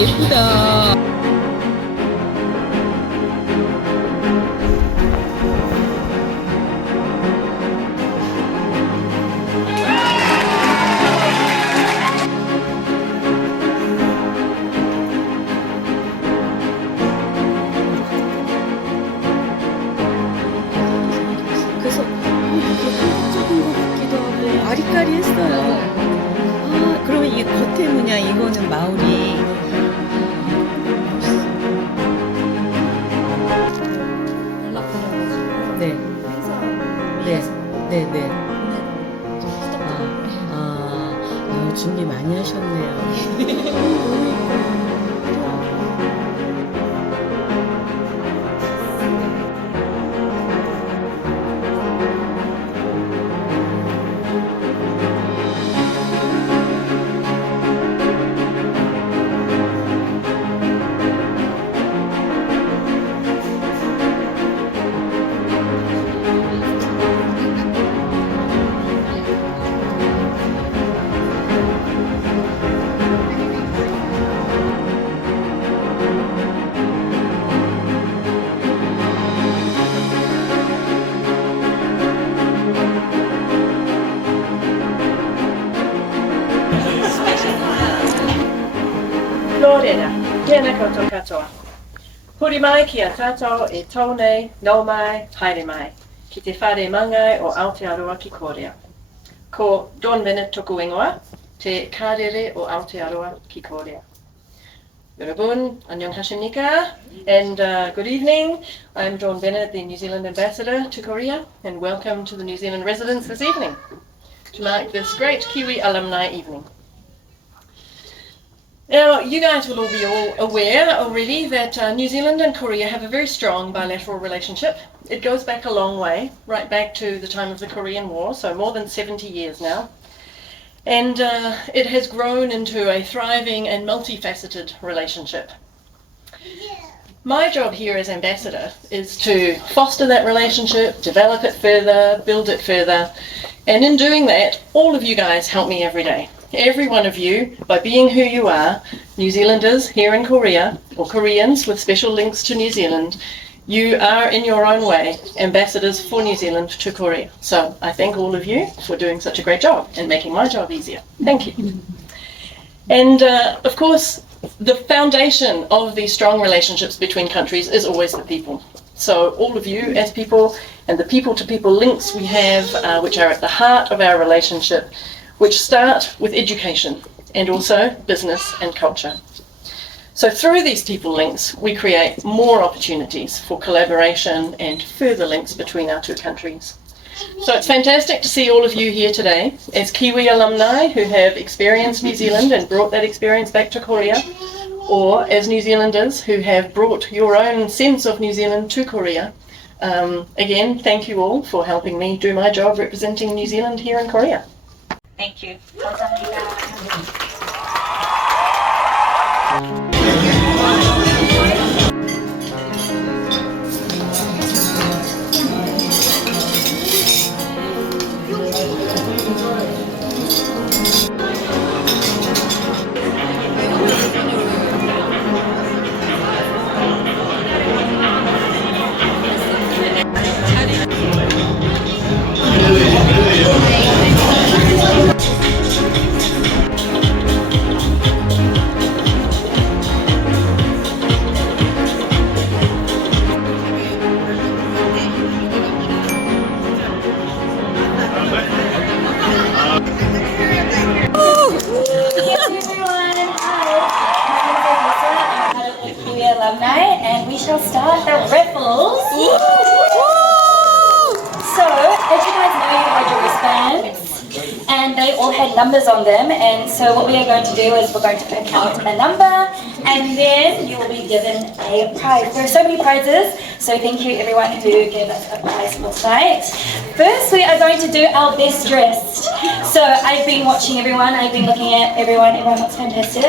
예쁘다. 그래서 이게 한국적인 것 같기도 하고 아리까리했어요. 아, 그러면 이게 겉에 뭐냐? 이거는 마오리. 네. 네. 네. 네. 준비 많이 하셨네요. Lorena, tēnā koutou katoa. Huri mai ki a tātou e tōnei, nō mai, haere mai, ki te whare mangai o Aotearoa ki Korea. Ko Dawn Bennett tuku ingoa, te kārere o Aotearoa ki Korea. Yorobun, annyeonghaseyo, and good evening. I'm Dawn Bennett, the New Zealand Ambassador to Korea, and welcome to the New Zealand residents this evening to mark this great Kiwi Alumni evening. Now, you guys will all be aware already that New Zealand and Korea have a very strong bilateral relationship. It goes back a long way, right back to the time of the Korean War, so more than 70 years now. And it has grown into a thriving and multifaceted relationship. My job here as ambassador is to foster that relationship, develop it further, build it further, and in doing that, all of you guys help me every day. Every one of you, by being who you are, New Zealanders here in Korea, or Koreans with special links to New Zealand, you are in your own way ambassadors for New Zealand to Korea. So I thank all of you for doing such a great job and making my job easier. Thank you. And of course, the foundation of these strong relationships between countries is always the people. So all of you as people and the people-to-people links we have, which are at the heart of our relationship, which start with education and also business and culture. So through these people links, we create more opportunities for collaboration and further links between our two countries. So it's fantastic to see all of you here today as Kiwi alumni who have experienced New Zealand and brought that experience back to Korea, or as New Zealanders who have brought your own sense of New Zealand to Korea. Again, thank you all for helping me do my job representing New Zealand here in Korea. Thank you. 감사합니다. And we shall start the raffles. So, as you guys know, you had your wristbands and they all had numbers on them, and so what we are going to do is we're going to pick out a number and then you will be given a prize. There are so many prizes, so thank you everyone who gave us a prize for tonight. First we are going to do our best dressed. So I've been watching everyone, I've been looking at everyone looks fantastic,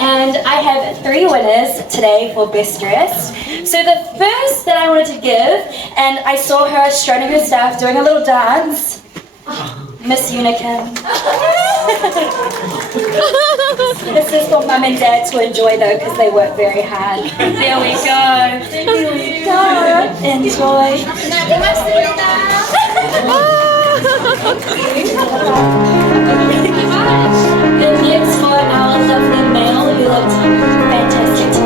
and I have 3 winners today for best dressed. So the first that I wanted to give, and I saw her stroning her staff doing a little dance. Miss Unicorn. This is for mum and dad to enjoy though because they work very hard. There we go. There we go. Enjoy. And next for our lovely male who looks fantastic